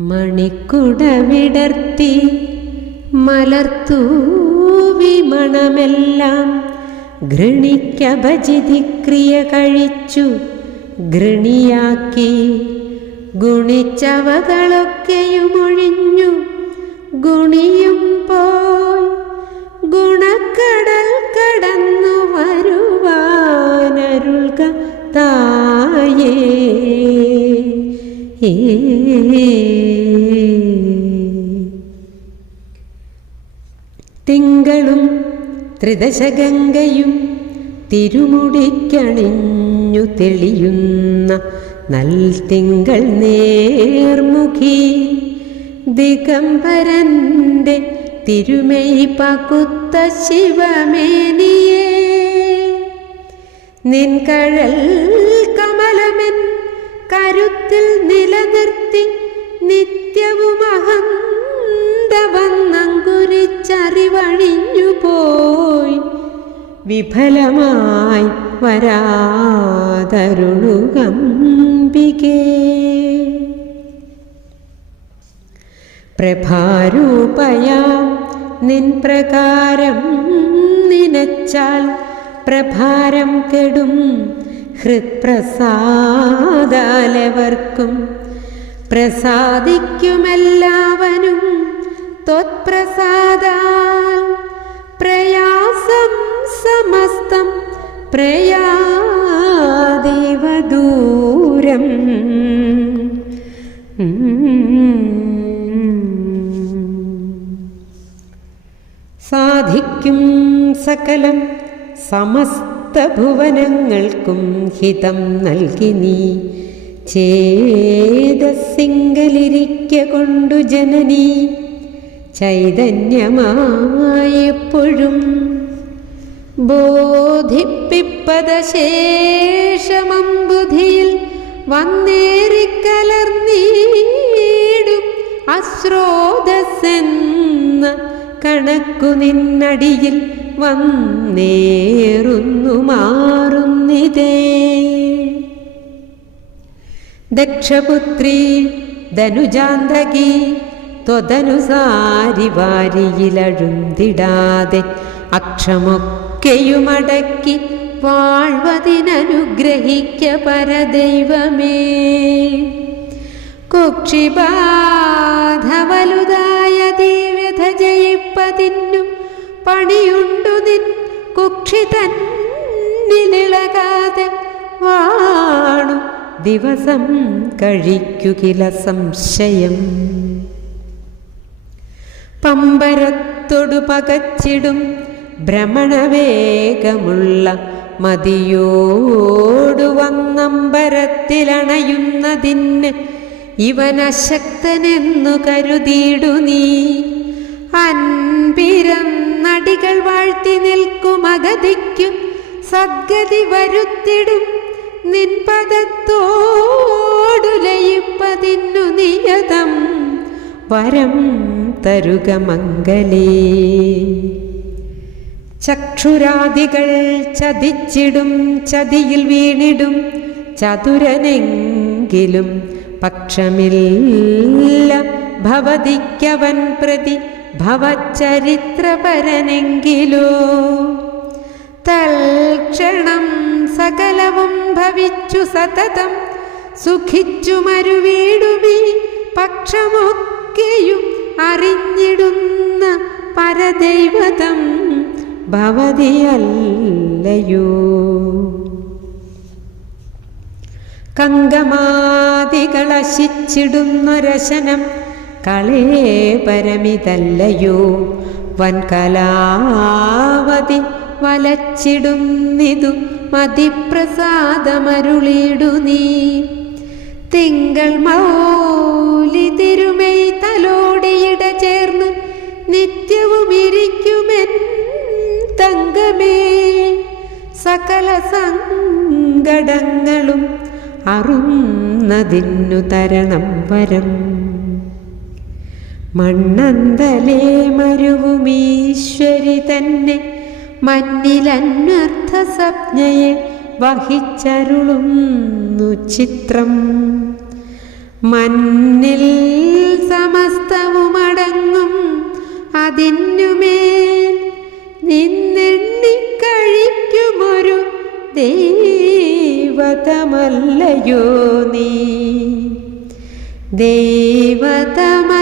മണിക്കുട വിടർത്തി മലർത്തൂവി മണമെല്ലാം ഘൃണിക്കഭജിതിക്രിയ കഴിച്ചു ഘൃണിയാക്കി ഗുണിച്ചവകളൊക്കെയുമൊഴിഞ്ഞു ഗുണിയും പോയി ഗുണക്കടൽ കടന്നു വരുവാനരുൾക തായേ. തിങ്കളും ത്രിദശഗംഗയും തിരുമുടിക്കണിഞ്ഞു തെളിയുന്ന നൽതിങ്കൾ നേർമുഖി ദിഗംബരന്റെ തിരുമെയ് പകുത്ത ശിവമേനിയേ. നിൻകഴൽ കമലമെൻ കരുത്തിൽ നിലനിർത്തി നിത്യവും അഹന്ത വന്നങ്കുരിച്ചറിവഴിഞ്ഞു പോയി വിഫലമായി വരാതരുളുകമ്പികേ. പ്രഭാരൂപയാം നിൻ പ്രകാരം നിനച്ചാൽ പ്രഭാരം കെടും ഹൃത്പ്രസാദാലവർക്കും പ്രസാദിക്കുമെല്ലാവനും ത്വത്പ്രസാദാൽ. പ്രയാസം സമസ്തം പ്രയാദേവ ദൂരം സാധിക്കും സകലം സമസ്ത ഭുവനങ്ങൾക്കും ഹിതം നൽകി നീ ചേതസ്സിങ്കലിരിക്ക കൊണ്ടു ജനനീ ചൈതന്യമായെപ്പോഴും ബോധിപ്പിപ്പദശേഷമംബുധിയിൽ വന്നേറിക്കലർന്നീടും അശ്രോതസ്സെന്ന കണക്കു നിന്നടിയിൽ വന്നേറുന്നു മാറുന്നിതേ. ദക്ഷപുത്രി ധനുജാന്തകി ത്വതനുസാരി വാരിയിലഴുന്തിടാതെ അക്ഷമൊക്കെയുമടക്കി വാഴ്വതിനനുഗ്രഹിക്ക പരദൈവമേ. കുക്ഷിബാധവലുതായ ദിവ്യത ജയിപ്പതിന്നു പണിയുണ്ടു നിൻ കുക്ഷി തന്നിലിളകാതെ വാണു ദിവസം കഴിക്കുകില സംശയം. പമ്പരത്തൊടു പകച്ചിടും ഭ്രമണവേഗമുള്ള മതിയോടു വന്നമ്പരത്തിലണയുന്നതിന് ഇവനശക്തനെന്നു കരുതിയിടു നീ. അൻപിരന്നടികൾ വാഴ്ത്തി നിൽക്കും അഗതിക്കും സദ്ഗതി വരുത്തിടും നിൻ പദത്തോടു ലയിപ്പതിന്നു നിയതം വരം തരുക മംഗലേ. ചക്ഷുരാദികൾ ചതിച്ചിടും ചതിയിൽ വീണിടും ചതുരനെങ്കിലും പക്ഷമില്ല ഭവതിക്കവൻ പ്രതി ഭവചരിത്രപരനെങ്കിലോ. തൽക്ഷണം സകലവും ഭവിച്ചു സതതം സുഖിച്ചു മരുവീടുമീ പക്ഷമൊക്കെയും അറിഞ്ഞിടുന്ന പരദൈവതം ഭവതിയല്ലയോ. കങ്കമാദികളശിച്ചിടുന്നൊരശനം കളേപരമിതല്ലയോ. വൻകലാവതി വലച്ചിടുന്നിതു മതിപ്രസാദമരുളിയിടു നീ. തിങ്കൾ മൗലി തിരുമൈ തലോടിയിട ചേർന്ന് നിത്യവും ഇരിക്കുമെൻ തങ്കമേ. സകല സങ്കടങ്ങളും അറുന്നതിന്നു തരണം വരം. മണ്ണന്തലേ മരുവുമീശ്വരി തന്നെ മന്നിലന്വർത്ഥ സംജ്ഞയെ വഹിച്ചരുളുന്നു ചിത്രം. മന്നിൽ ദൈവതമല്ലയോ നീ ദൈവതമ